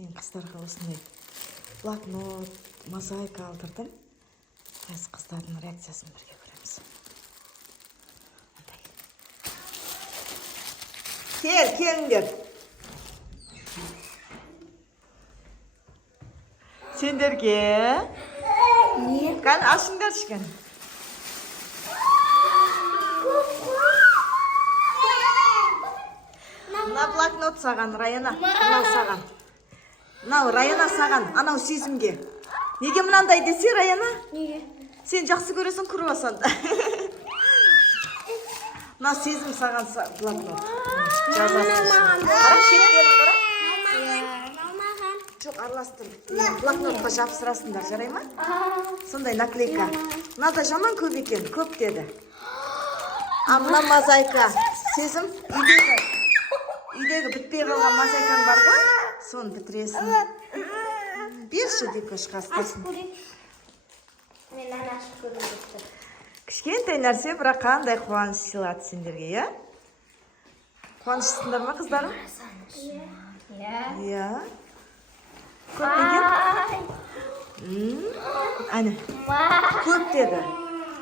Мен қыздарға осындай блокнот, мозаика алдырдым. Қазір қыздардың реакциясын бірге көреміз. Келіңдер. Сендерге. Кән ашыңдар шыққан. Мына блокнот саған, Раяна. Мынау саған. Мынау Раяна саған, анау сезімге. Неге мынандай десе, Раяна? Неге? Сен жақсы көресің круассанды. Мына сезім саған блокнот. Жазасың. Қара шеттерін қара. Жоқ, араластым. Блокнотқа жапсырасыңдар, жарай ма? Сондай наклейка. Мынада жаман көп екен, көп деді. Мына мозаика. Сезім, үйдегі бітпей қалған мозаикаң бар ғой? Соны бітіресің. Берші дейкі ұшқастасын. Мен ашып көріп. Кішкентай нәрсе, бірақ қандай қуаныш сыйлады сендерге, иә? Қуаныштысыңдар ма, қыздарым? Иә. Көп екен? Әне, көп деді.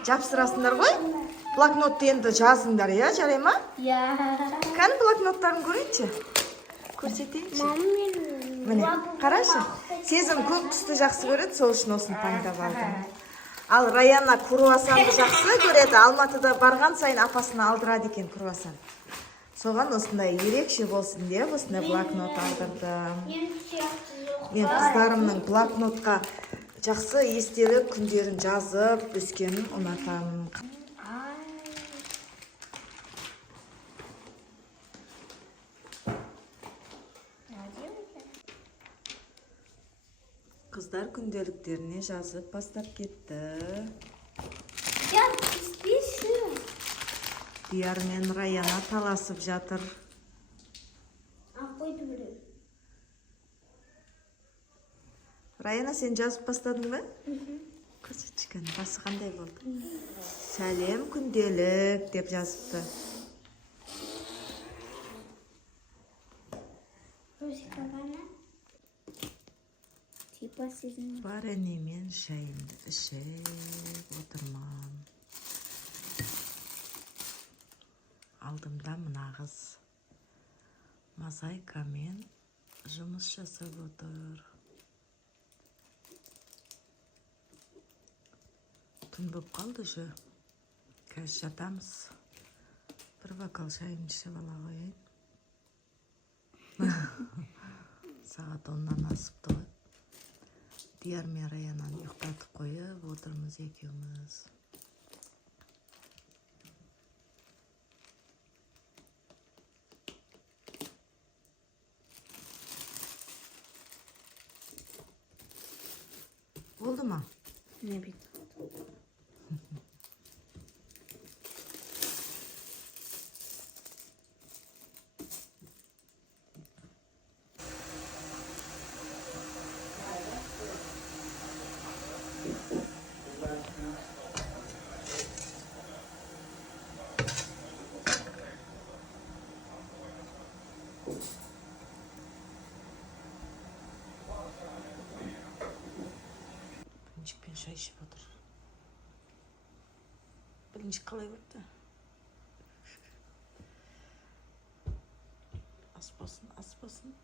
Жапсырасыңдар ғой? Блокнотты енді жазыңдар, иә? Жарай ма? Иә. Кән блокноттарын көрейінші? Көрсетейінші? Міне, қарашы. Сезім көк түсті жақсы көреді, сол үшін осыны таңдап алдым. Ал Раяна круассанды жақсы көреді. Алматыда барған сайын апасына алдырады екен круассан. Соған осындай ерекше болсын деп осындай блокнот алдырдым. Мен қыздарымның блокнотқа жақсы естелік күндерін жазып өскенін ұнатамын. Қыздар күнделіктеріне жазып бастап кетті. Дияр мен Раяна таласып жатыр. Раяна, сен жазып бастадың ба? Көрсетші, басы қандай болды? Сәлем күнделік деп жазыпты. Бар әнемен шайымды ішіп отырман. Алдымда мына қыз мозаикамен жұмыс жасап отыр. Түн болып қалды жо. Қазір жатамыз. Бір бокал шайымды ішіп ала қояйын. Сағат 10-нан асыпты ғой. Дияр мен Раянаны ұйықтатып қойып отырмыз екеуміз. Oldu mu? Ne bileyim. Birinci çay içip otur. Birinci kalay öptü. Asbasın.